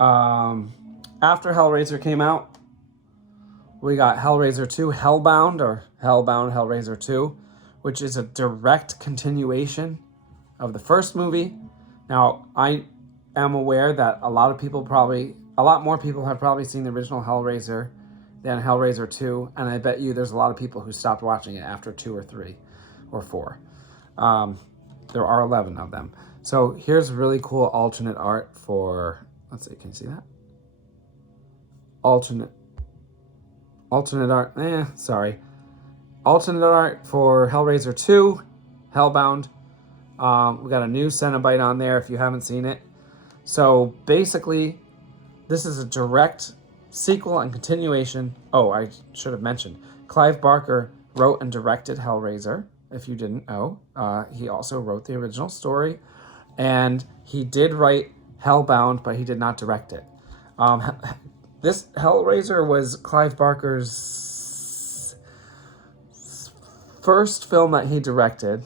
After Hellraiser came out, we got Hellraiser 2 Hellbound, or Hellbound Hellraiser 2, which is a direct continuation of the first movie. Now, I am aware that a lot more people have probably seen the original Hellraiser than Hellraiser 2, and I bet you there's a lot of people who stopped watching it after 2 or 3 or 4. There are 11 of them. So here's really cool alternate art for, let's see, can you see that? Alternate art, alternate art for Hellraiser 2, Hellbound. We got a new Cenobite on there if you haven't seen it. So basically, this is a direct sequel and continuation. Oh, I should have mentioned, Clive Barker wrote and directed Hellraiser, if you didn't know. He also wrote the original story, and he did write Hellbound, but he did not direct it. This Hellraiser was Clive Barker's first film that he directed.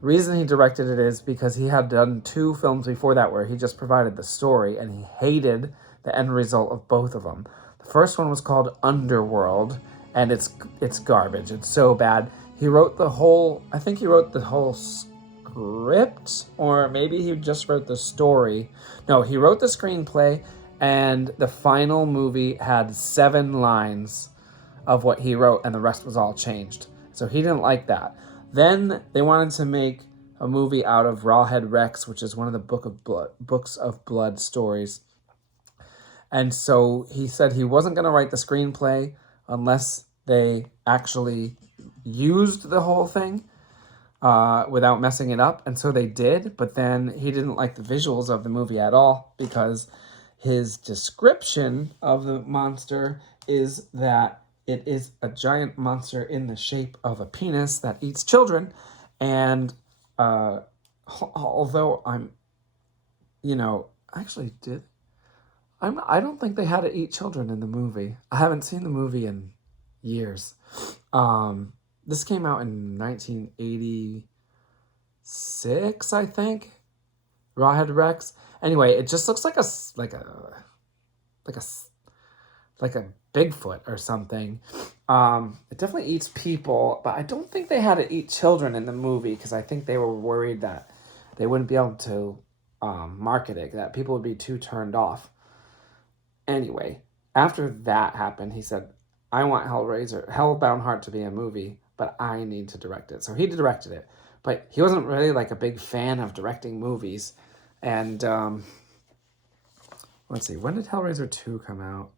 The reason he directed it is because he had done 2 films before that where he just provided the story, and he hated the end result of both of them. The first one was called Underworld, and it's garbage. It's so bad. He wrote the whole script, or maybe he just wrote the story. No, he wrote the screenplay, and the final movie had 7 lines of what he wrote, and the rest was all changed. So he didn't like that. Then they wanted to make a movie out of Rawhead Rex, which is one of the Books of Blood stories. And so he said he wasn't going to write the screenplay unless they actually used the whole thing without messing it up. And so they did, but then he didn't like the visuals of the movie at all, because his description of the monster is that it is a giant monster in the shape of a penis that eats children. And although I don't think they had to eat children in the movie. I haven't seen the movie in years. This came out in 1986, I think. Rawhead Rex. Anyway, it just looks like a Bigfoot or something. It definitely eats people, but I don't think they had to eat children in the movie, because I think they were worried that they wouldn't be able to market it, that people would be too turned off. Anyway, after that happened, he said, I want Hellbound Heart to be a movie, but I need to direct it. So he directed it, but he wasn't really like a big fan of directing movies. And let's see, when did Hellraiser 2 come out?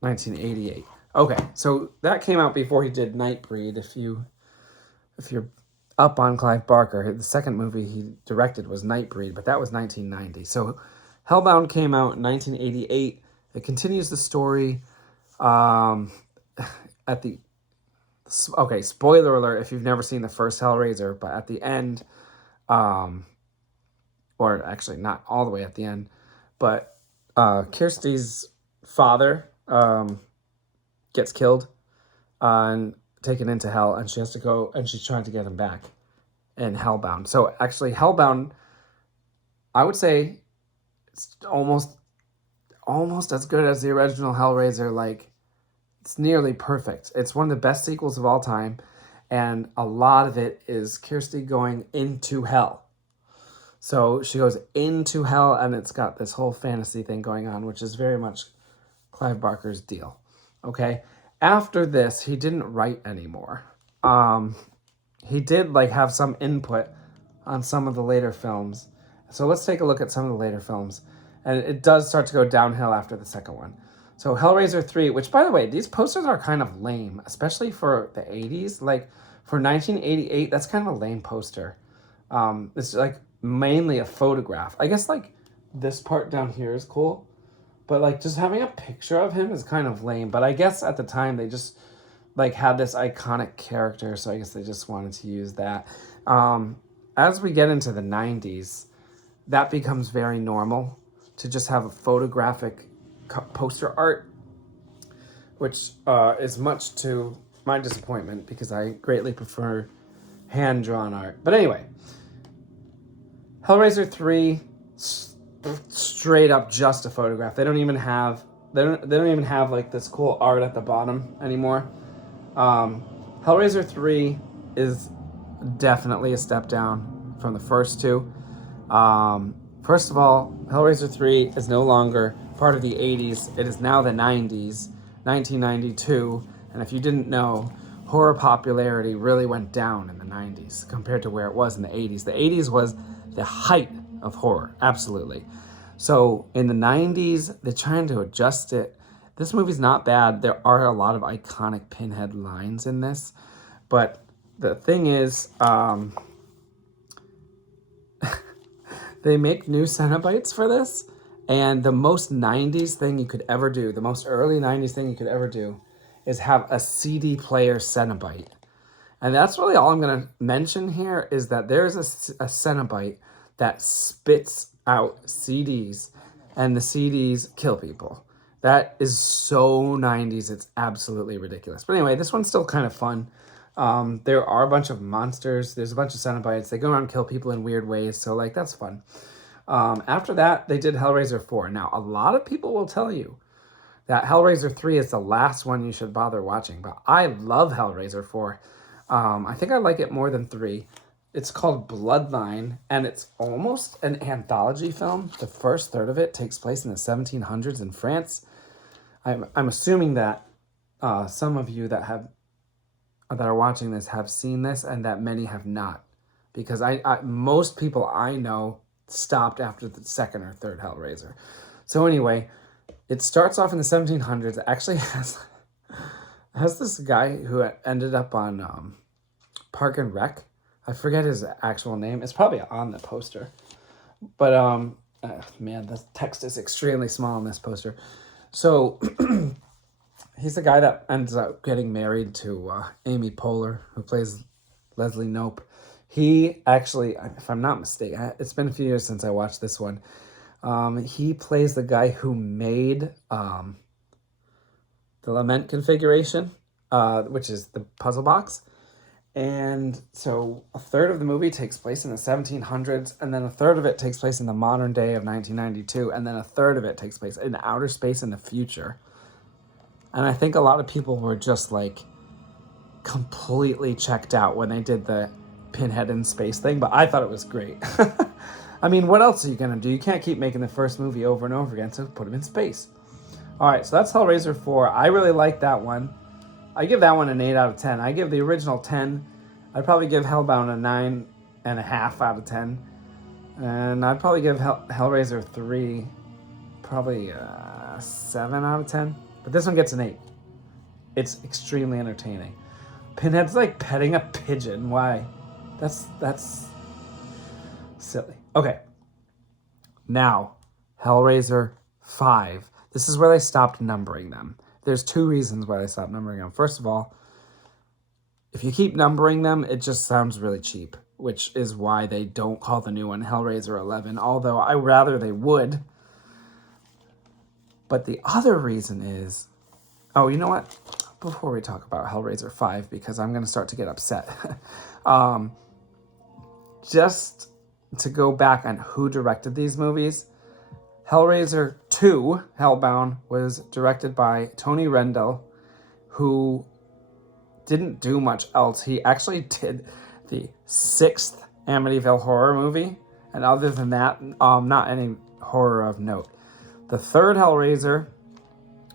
1988. Okay, so that came out before he did Nightbreed. If you're up on Clive Barker, the second movie he directed was Nightbreed, but that was 1990. So Hellbound came out in 1988. It continues the story. Spoiler alert if you've never seen the first Hellraiser, but at the end, or actually not all the way at the end, but Kirsty's father gets killed and taken into hell, and she has to go, and she's trying to get him back in Hellbound. So actually Hellbound, I would say it's almost as good as the original Hellraiser. Like, it's nearly perfect. It's one of the best sequels of all time, and a lot of it is Kirsty going into hell. So she goes into hell, and it's got this whole fantasy thing going on, which is very much Clive Barker's deal. Okay, after this, he didn't write anymore. He did have some input on some of the later films. So let's take a look at some of the later films. And it does start to go downhill after the second one. So Hellraiser 3, which, by the way, these posters are kind of lame, especially for the 80s. Like, for 1988, that's kind of a lame poster. It's mainly a photograph. I guess this part down here is cool, but just having a picture of him is kind of lame. But I guess at the time they just had this iconic character, so I guess they just wanted to use that. As we get into the 90s, that becomes very normal to just have a photographic poster art, which is much to my disappointment, because I greatly prefer hand-drawn art. But anyway, Hellraiser 3 straight up just a photograph. They don't even have like this cool art at the bottom anymore. Hellraiser 3 is definitely a step down from the first two. First of all, Hellraiser 3 is no longer part of the 80s. It is now the 90s, 1992. And if you didn't know, horror popularity really went down in the 90s compared to where it was in the 80s. The 80s was the height of horror, absolutely. So in the 90s, they're trying to adjust it. This movie's not bad. There are a lot of iconic Pinhead lines in this. But the thing is, they make new Cenobites for this. And the most 90s thing you could ever do, the most early 90s thing you could ever do, is have a CD player Cenobite. And that's really all I'm going to mention here, is that there's a Cenobite that spits out CDs, and the CDs kill people. That is so 90s, it's absolutely ridiculous. But anyway, this one's still kind of fun. There are a bunch of monsters. There's a bunch of Cenobites. They go around and kill people in weird ways, so like that's fun. After that, they did Hellraiser 4. Now, a lot of people will tell you that Hellraiser 3 is the last one you should bother watching, but I love Hellraiser 4. I think I like it more than 3. It's called Bloodline, and it's almost an anthology film. The first third of it takes place in the 1700s in France. I'm assuming that some of you that are watching this have seen this, and that many have not, because most people I know stopped after the second or third Hellraiser. So anyway, it starts off in the 1700s. It actually has this guy who ended up on Park and Rec. I forget his actual name. It's probably on the poster. But, man, the text is extremely small on this poster. So, he's the guy that ends up getting married to Amy Poehler, who plays Leslie Knope. He actually, if I'm not mistaken, it's been a few years since I watched this one. He plays the guy who made the Lament configuration, which is the puzzle box. And so a third of the movie takes place in the 1700s, and then a third of it takes place in the modern day of 1992, and then a third of it takes place in outer space in the future. And I think a lot of people were just like completely checked out when they did the Pinhead in space thing, but I thought it was great. I mean, what else are you going to do? You can't keep making the first movie over and over again, so put him in space. All right, so that's Hellraiser 4. I really like that one. I give that one an 8 out of 10. I give the original 10. I'd probably give Hellbound a 9.5 out of 10. And I'd probably give Hellraiser 3 probably a 7 out of 10. But this one gets an 8. It's extremely entertaining. Pinhead's like petting a pigeon. Why? That's silly. Okay. Now, Hellraiser 5. This is where they stopped numbering them. There's 2 reasons why they stopped numbering them. First of all, if you keep numbering them, it just sounds really cheap, which is why they don't call the new one Hellraiser 11, although I rather they would. But the other reason is... Oh, you know what? Before we talk about Hellraiser 5, because I'm going to start to get upset. Just to go back on who directed these movies, Hellraiser 2, Hellbound, was directed by Tony Rendell, who didn't do much else. He actually did the 6th Amityville horror movie, and other than that, not any horror of note. The 3rd Hellraiser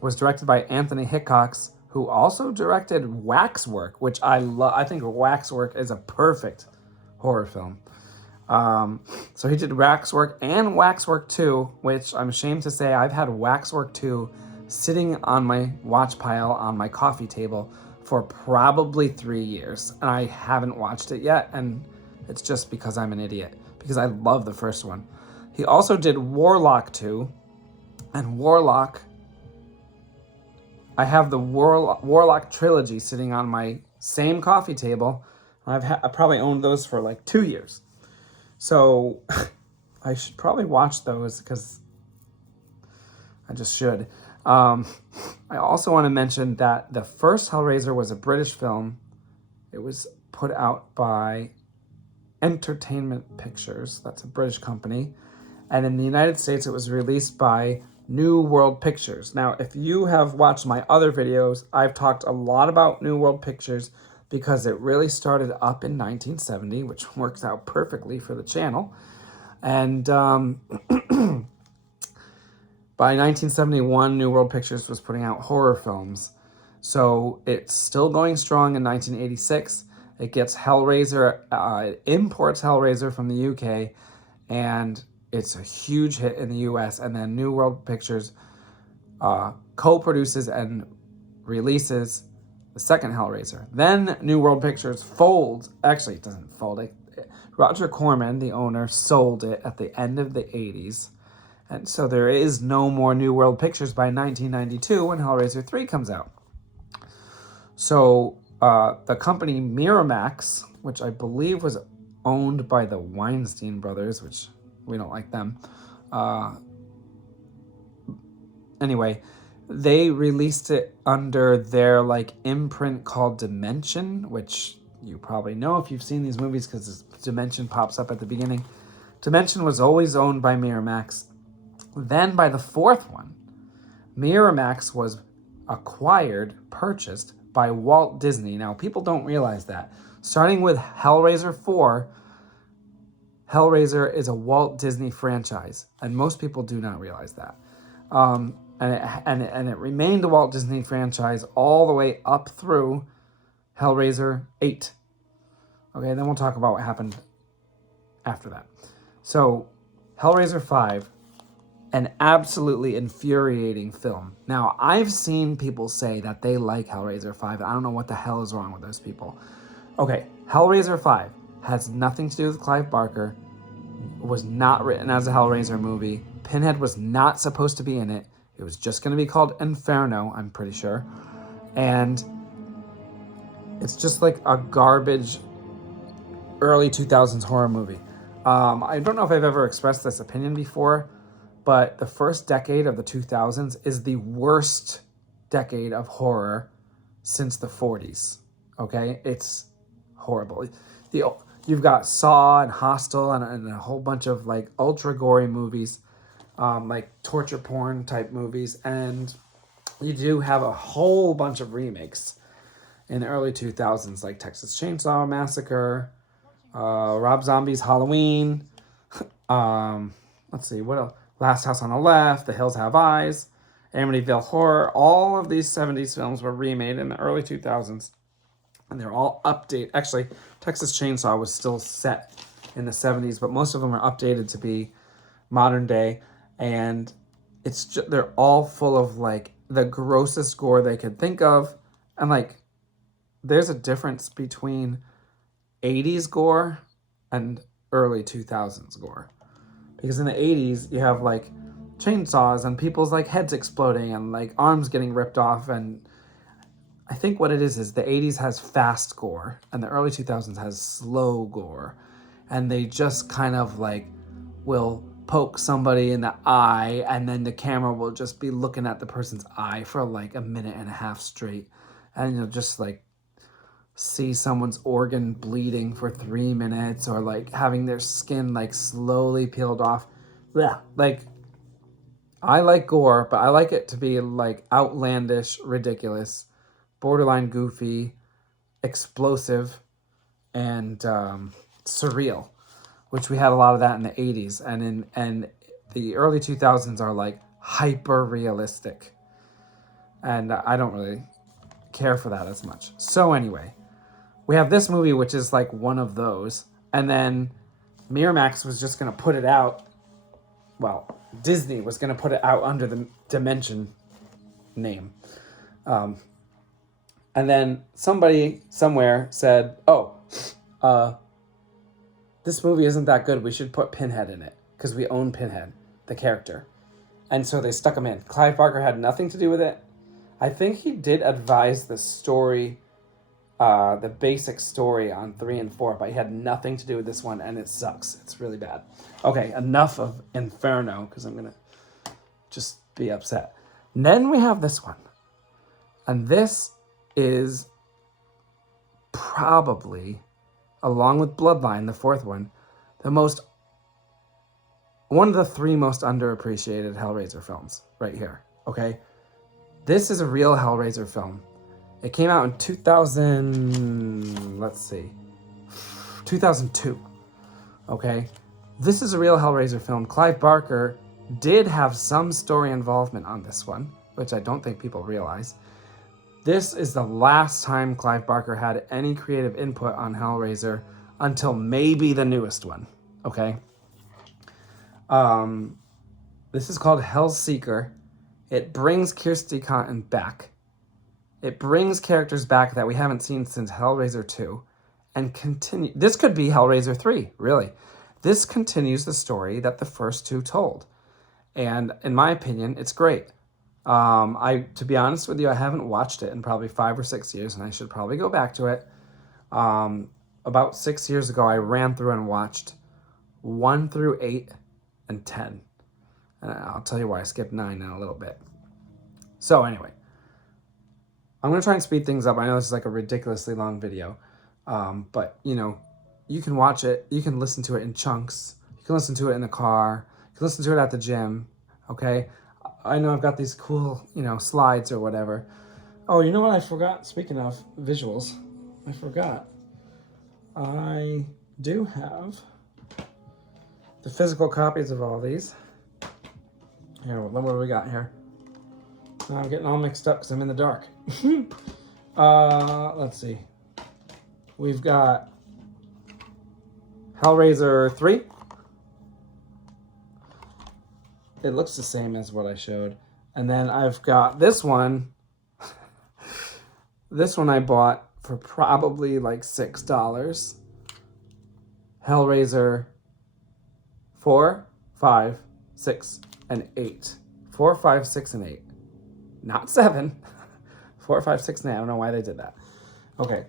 was directed by Anthony Hickox, who also directed Waxwork, which I love. I think Waxwork is a perfect horror film. So he did Waxwork and Waxwork 2, which I'm ashamed to say I've had Waxwork 2 sitting on my watch pile on my coffee table for probably 3 years, and I haven't watched it yet, and it's just because I'm an idiot, because I love the first one. He also did Warlock 2, and Warlock, I have the Warlock trilogy sitting on my same coffee table. I probably owned those for like 2 years. So I should probably watch those because I just should. I also want to mention that the first Hellraiser was a British film. It was put out by Entertainment Pictures. That's a British company. And in the United States, it was released by New World Pictures. Now, if you have watched my other videos, I've talked a lot about New World Pictures because it really started up in 1970, which works out perfectly for the channel. And by 1971, New World Pictures was putting out horror films. So it's still going strong in 1986. It gets Hellraiser, it imports Hellraiser from the UK, and it's a huge hit in the US. And then New World Pictures co-produces and releases the second Hellraiser. Then New World Pictures folds. Actually, it doesn't fold. Roger Corman, the owner, sold it at the end of the 80s. And so there is no more New World Pictures by 1992 when Hellraiser 3 comes out. So the company Miramax, which I believe was owned by the Weinstein brothers, which we don't like them. Anyway, they released it under their like imprint called Dimension, which you probably know if you've seen these movies because Dimension pops up at the beginning. Dimension was always owned by Miramax. Then by the fourth one, Miramax was purchased by Walt Disney. Now, people don't realize that. Starting with Hellraiser 4, Hellraiser is a Walt Disney franchise, and most people do not realize that. And it remained a Walt Disney franchise all the way up through Hellraiser 8. Okay, then we'll talk about what happened after that. So, Hellraiser 5, an absolutely infuriating film. Now, I've seen people say that they like Hellraiser 5. I don't know what the hell is wrong with those people. Okay, Hellraiser 5 has nothing to do with Clive Barker. It was not written as a Hellraiser movie. Pinhead was not supposed to be in it. It was just going to be called Inferno, I'm pretty sure. And it's just like a garbage early 2000s horror movie. I don't know if I've ever expressed this opinion before, but the first decade of the 2000s is the worst decade of horror since the 40s. Okay? It's horrible. You've got Saw and Hostel and a whole bunch of like ultra gory movies, like torture porn type movies. And you do have a whole bunch of remakes in the early 2000s, like Texas Chainsaw Massacre, Rob Zombie's Halloween. Let's see, what else? Last House on the Left, The Hills Have Eyes, Amityville Horror. All of these 70s films were remade in the early 2000s. And they're all updated. Actually, Texas Chainsaw was still set in the 70s, but most of them are updated to be modern day. And they're all full of like the grossest gore they could think of. And like, there's a difference between 80s gore and early 2000s gore. Because in the 80s, you have like chainsaws and people's like heads exploding and like arms getting ripped off. And I think what it is the 80s has fast gore and the early 2000s has slow gore. And they just kind of like will poke somebody in the eye and then the camera will just be looking at the person's eye for like a minute and a half straight. And you'll just like see someone's organ bleeding for 3 minutes or like having their skin like slowly peeled off. Yeah, like I like gore, but I like it to be like outlandish, ridiculous, borderline goofy, explosive, and surreal, which we had a lot of that in the 80s. And the early 2000s are like hyper realistic. And I don't really care for that as much. So anyway, we have this movie, which is like one of those. And then Miramax was just going to put it out. Well, Disney was going to put it out under the Dimension name. And then somebody somewhere said, this movie isn't that good. We should put Pinhead in it because we own Pinhead, the character. And so they stuck him in. Clive Barker had nothing to do with it. I think he did advise the story, the basic story on 3 and 4, but he had nothing to do with this one, and it sucks. It's really bad. Okay, enough of Inferno, because I'm going to just be upset. And then we have this one. And this is probably, along with Bloodline, the fourth one, the most one of the 3 most underappreciated Hellraiser films right here, okay? This is a real Hellraiser film. It came out in 2002, okay? This is a real Hellraiser film. Clive Barker did have some story involvement on this one, which I don't think people realize. This is the last time Clive Barker had any creative input on Hellraiser until maybe the newest one, okay? This is called Hellseeker. It brings Kirsty Cotton back. It brings characters back that we haven't seen since Hellraiser 2 and continue. This could be Hellraiser 3, really. This continues the story that the first 2 told. And in my opinion, it's great. To be honest with you, I haven't watched it in probably 5 or 6 years, and I should probably go back to it. About 6 years ago, I ran through and watched 1 through 8 and 10. And I'll tell you why I skipped 9 in a little bit. So anyway, I'm going to try and speed things up. I know this is like a ridiculously long video, but you know, you can watch it. You can listen to it in chunks. You can listen to it in the car. You can listen to it at the gym. Okay. I know I've got these cool, you know, slides or whatever. Oh, you know what I forgot? Speaking of visuals, I forgot. I do have the physical copies of all these. Here, what do we got here? Now I'm getting all mixed up because I'm in the dark. Let's see. We've got Hellraiser 3. It looks the same as what I showed. And then I've got this one. This one I bought for probably like $6. Hellraiser 4, 5, 6, and 8. 4, 5, 6, and 8. Not 7. 4, 5, 6, and 8. I don't know why they did that. Okay.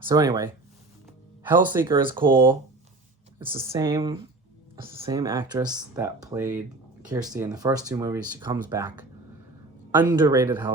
So anyway, Hellseeker is cool. It's the same actress that played Kirsty in the first 2 movies. She comes back. Underrated Hellraiser.